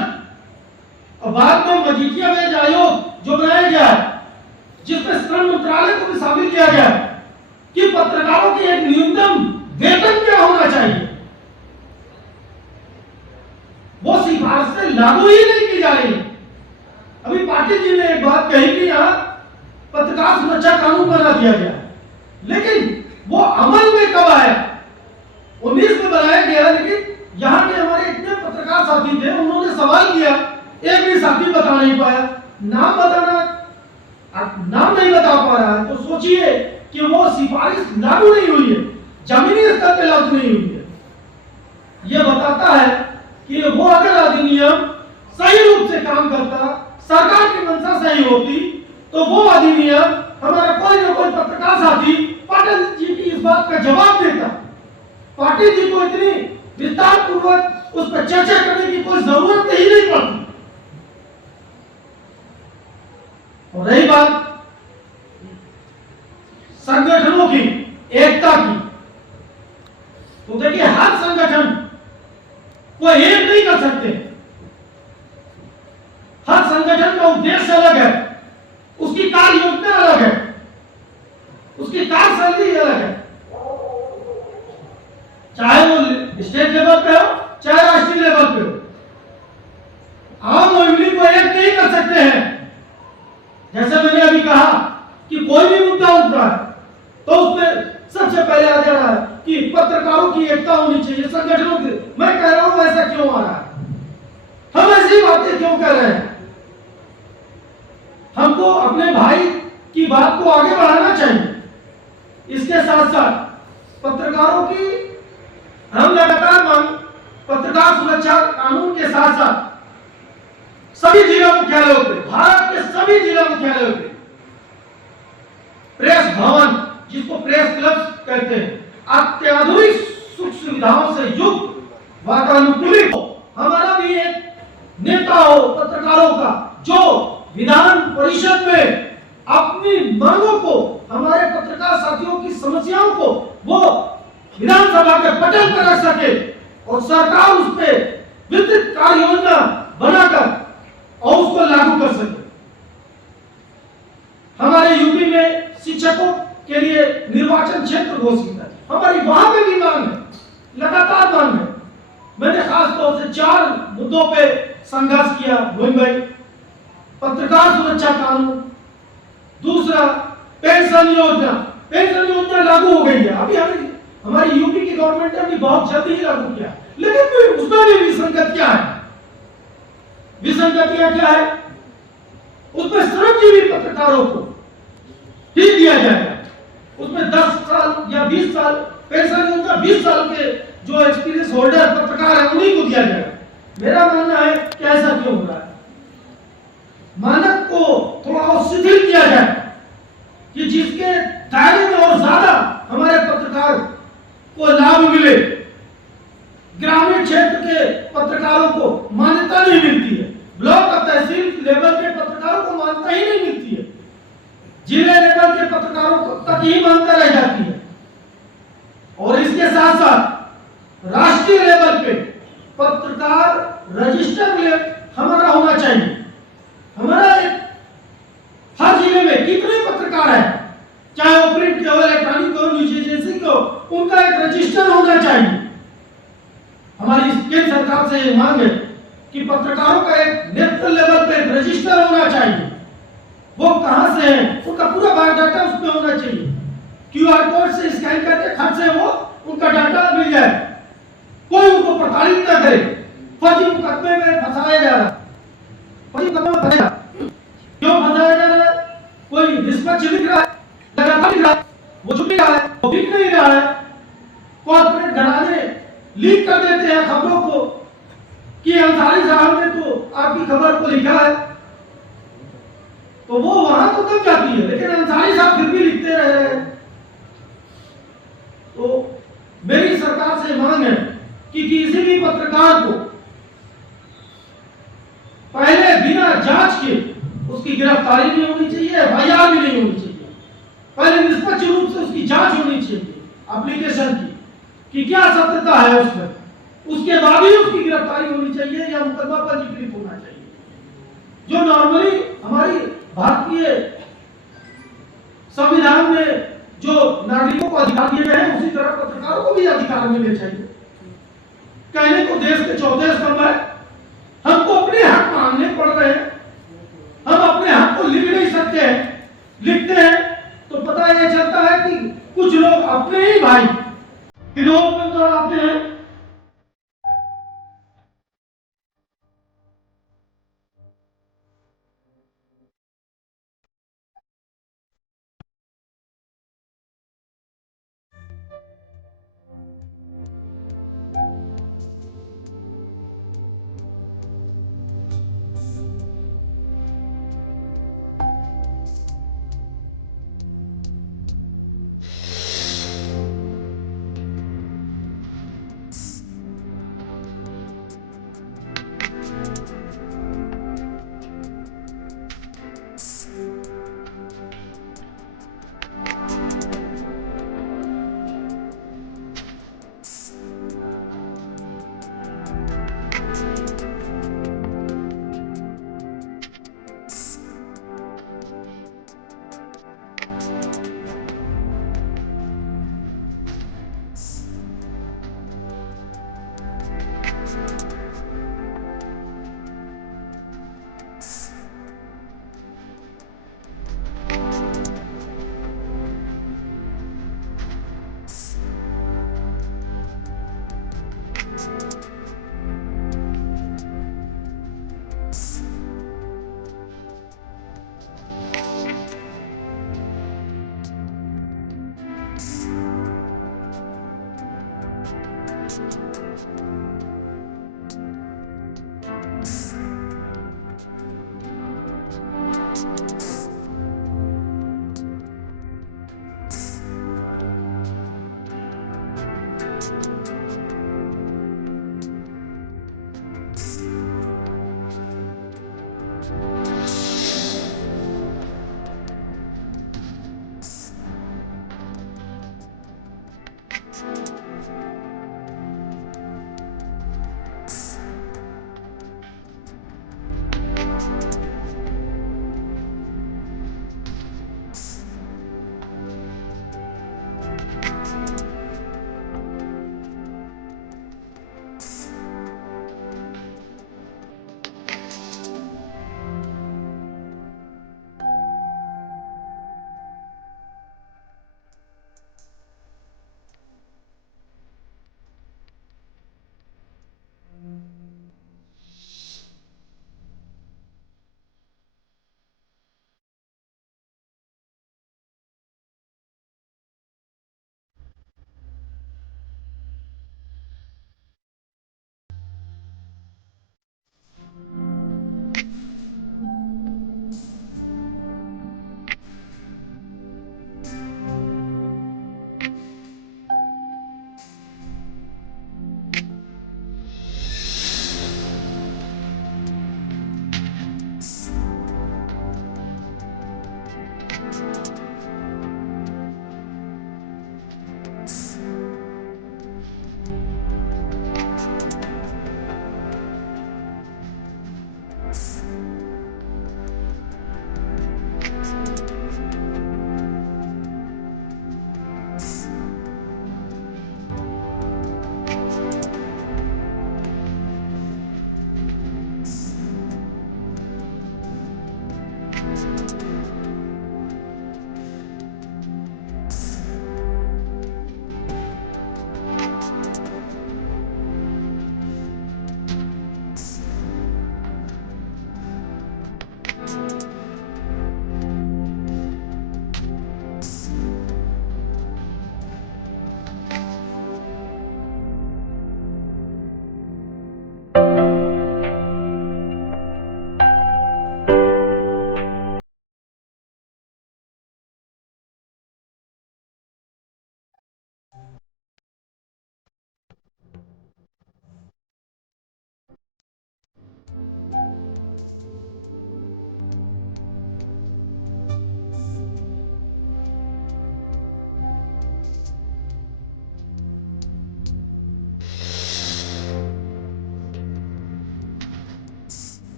और बाद में मजीठिया वेज आयोग जो बनाया गया है, जिसमें श्रम मंत्रालय को भी शामिल किया गया है कि पत्रकारों की एक न्यूनतम वेतन क्या होना चाहिए, वो सिफारिश से लागू ही नहीं की जा रही। अभी पाटिल जी ने एक बात कही कि यहाँ पत्रकार सुरक्षा कानून बना दिया गया, लेकिन वो अमल में कब आया? 19 में बनाया गया, लेकिन यहाँ के हमारे इतने पत्रकार साथी थे, उन्होंने सवाल किया, एक भी साथी बता नहीं पाया। नाम नहीं बता पा रहा है, तो सोचिए कि वो सिफारिश लागू नहीं हुई है, जमीनी स्तर पर लागू नहीं हुई है। ये बताता है कि वो अगर अधिनियम सही रूप से काम करता, सरकार की मंशा सही होती, तो वो अधिनियम हमारा कोई ना कोई पत्रकार साथी पाटिल जी की इस बात का जवाब देता। पाटिल जी को इतनी विस्तार पूर्वक उस पर चर्चा करने की कोई जरूरत ही नहीं पड़ती। और रही बात संगठनों की एकता की, तो देखिए हर संगठन को एक नहीं कर सकते, हर संगठन का उद्देश्य अलग है, उसकी कार्य योजना अलग है, उसकी कार्यशैली अलग है, चाहे वो स्टेट लेवल पे हो चाहे राष्ट्रीय लेवल पे हो। आम आदमी को एक नहीं कर सकते हैं। जैसे मैंने अभी कहा कि कोई भी मुद्दा उठ रहा है तो उसमें सबसे पहले आ जा रहा है कि पत्रकारों की एकता होनी चाहिए, संगठनों की। मैं कह रहा हूं ऐसा क्यों आ रहा है, हम ऐसी बातें क्यों कर रहे हैं? हमको अपने भाई की बात को आगे बढ़ाना चाहिए। इसके साथ साथ पत्रकारों की हम लगातार मांग, पत्रकार सुरक्षा कानून के साथ साथ सभी जिला मुख्यालयों पे, भारत के सभी जिला मुख्यालयों पे प्रेस भवन, जिसको प्रेस क्लब कहते हैं, अत्याधुनिक सुख सुविधाओं से युक्त वातानुकूलित हो। हमारा भी एक नेता हो पत्रकारों का, जो विधान परिषद में अपनी मांगों को, हमारे पत्रकार साथियों की समस्याओं को वो विधानसभा के पटल पर रख सके और सरकार उस पर विस्तृत कार्य योजना बनाकर और उसको लागू कर सके। हमारे यूपी में शिक्षकों के लिए निर्वाचन क्षेत्र घोषित है, हमारी वहां पे भी मांग है, लगातार मांग है। मैंने खास तौर से 4 मुद्दों पे संघर्ष किया मोइन भाई। पत्रकार सुरक्षा कानून, दूसरा पेंशन योजना लागू हो गई है, अभी हमारी यूपी की गवर्नमेंट ने भी बहुत जल्दी ही लागू किया, लेकिन उसमें भी विसंगतियां हैं। विसंगतियां क्या है? उसमें श्रमजीवी पत्रकारों को ही दिया जाएगा, उसमें 10 साल या 20 साल पेंशन योजना, 20 साल के जो एक्सपीरियंस होल्डर पत्रकार है उन्हीं को दिया जाएगा। मेरा मानना है कि ऐसा क्यों हो रहा है? मानक को थोड़ा और शिथिल किया जाए कि जिसके दायरे में और ज्यादा हमारे पत्रकार को लाभ मिले। ग्रामीण क्षेत्र के पत्रकारों को मान्यता नहीं मिलती है, ब्लॉक और तहसील लेवल के पत्रकारों को मान्यता ही नहीं मिलती है, जिले लेवल के तक ही मांगता रह जाती है। और इसके साथ साथ राष्ट्रीय लेवल पे पत्रकार रजिस्टर हमारा होना चाहिए। हमारा हर जिले में कितने पत्रकार हैं, चाहे वो प्रिंट हो, इलेक्ट्रॉनिक हो, न्यूज एजेंसी हो, उनका एक रजिस्टर होना चाहिए। हमारी केंद्र सरकार से ये मांग है कि पत्रकारों का एक नेशनल लेवल पे एक रजिस्टर होना चाहिए। वो कहां से है, उनका पूरा बायोडाटा उसमें होना चाहिए। क्यूआर कोड से स्कैन करके खर्च से वो उनका डाटा मिल जाए, कोई उनको प्रताड़ित न करे। फर्जी मुकदमे में फंसाया जा रहा है, फर्जी मुकदमे में फंसाया क्यों फंसाया जा रहा है? कोई निष्पक्ष लिख रहा है, लगातार लिख रहा है, वो चुप रहा है, वो बिक नहीं रहा है। कॉर्पोरेट घराने लीक कर देते हैं खबरों को कि अंसारी साहब ने तो आपकी खबर को लिखा है, तो वो वहां तो तब जाती है, लेकिन अंसारी साहब फिर भी लिखते रहे हैं। तो मेरी सरकार से मांग है कि किसी भी पत्रकार को पहले बिना जांच के उसकी गिरफ्तारी नहीं होनी चाहिए, एफआईआर भी नहीं होनी चाहिए। पहले निष्पक्ष रूप से उसकी जांच होनी चाहिए एप्लीकेशन की कि क्या सत्यता है उसमें, उसके बाद ही उसकी गिरफ्तारी होनी चाहिए या मुकदमा पंजीकृत होना चाहिए। जो नॉर्मली हमारी भारतीय संविधान में जो नागरिकों को अधिकार दिए गए हैं, उसी तरह पत्रकारों को भी अधिकार मिलने चाहिए। कहने को देश के चौथे स्तंभ है, हमको अपने हक मांगने पड़ रहे हैं, हम अपने हक को लिख नहीं सकते हैं। लिखते हैं तो पता यह चलता है कि कुछ लोग अपने ही भाई विरोध में उतर आते हैं।